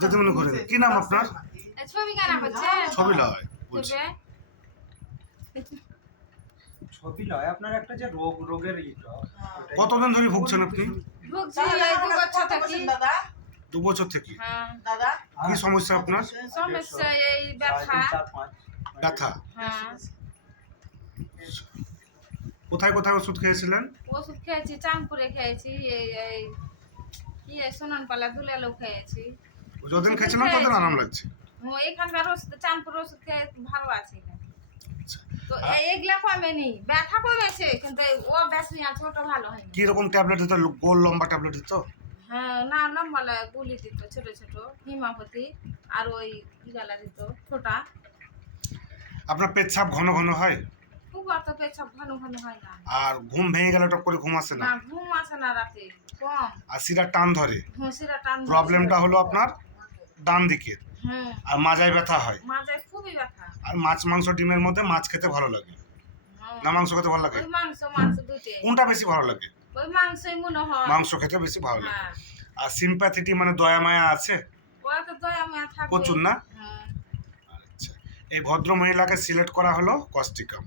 দিদিমণি ঘুরে কি নাম আপনার? ছবি কেনা হচ্ছে ছবি লয় বলছি। ছবি লয় আপনার একটা যে রোগের কতদিন ধরে ভুগছেন আপনি? ভুগছি এই 2 বছর থেকে। 2 বছর থেকে। হ্যাঁ দাদা কি সমস্যা আপনার? সমস্যা এই ব্যথা। ব্যথা। হ্যাঁ কোথায় কোথায় ওষুধ খেয়েছিলেন? ওষুধ খেয়েছি, চাঁদপুরে খেয়েছি, এই সোনানপালা দুলালো খেয়েছি। যতদিন খেয়েছিলেন ততদিন আরাম লাগছে। এখানকার ওষুধ চাঁদপুর ওষুধ খেয়ে ভালো আছে। তো এইগুলা কমেনি, ব্যথা কমেছে কিন্তু ও বেশি আছে, ওটা ভালো হয়নি। কি রকম ট্যাবলেট দিত? গোল লম্বা ট্যাবলেট দিত? হ্যাঁ না লম্বা গুলি দিত, ছোট ছোট হিমাপতি, আর ওই ইগালা দিত ছোটা। আপনার পেচ্ছাপ ঘন ঘন হয়? খুব অত পেছাব ঘন ঘন হয় না। আর ঘুম ভেঙে গেলে টপ করে ঘুম আসে না? না ঘুম আসে না রাতে, কম। আর শিরা টান ধরে? হুঁসিরা টান ধরে। প্রবলেমটা হলো আপনার ডান দিকের। হুম আর মাজায় ব্যথা হয়। মাঝে খুবই ব্যথা। আর মাছ মাংস ডিমের মধ্যে মাছ খেতে ভালো লাগে না মাংস খেতে ভালো লাগে? ওই মাংস দুটোই। কোনটা বেশি ভালো লাগে? ওই মাংসই মনে হয়। মাংস খেতে বেশি ভালো লাগে। হ্যাঁ আর সিম্প্যাথিটি মানে দয়া মায়া আছে ওরা তো দয়া মায়া থাকবে। প্রচুর না? হ্যাঁ আচ্ছা, এই ভদ্র মহিলাকে সিলেক্ট করা হলো কস্টিকাম।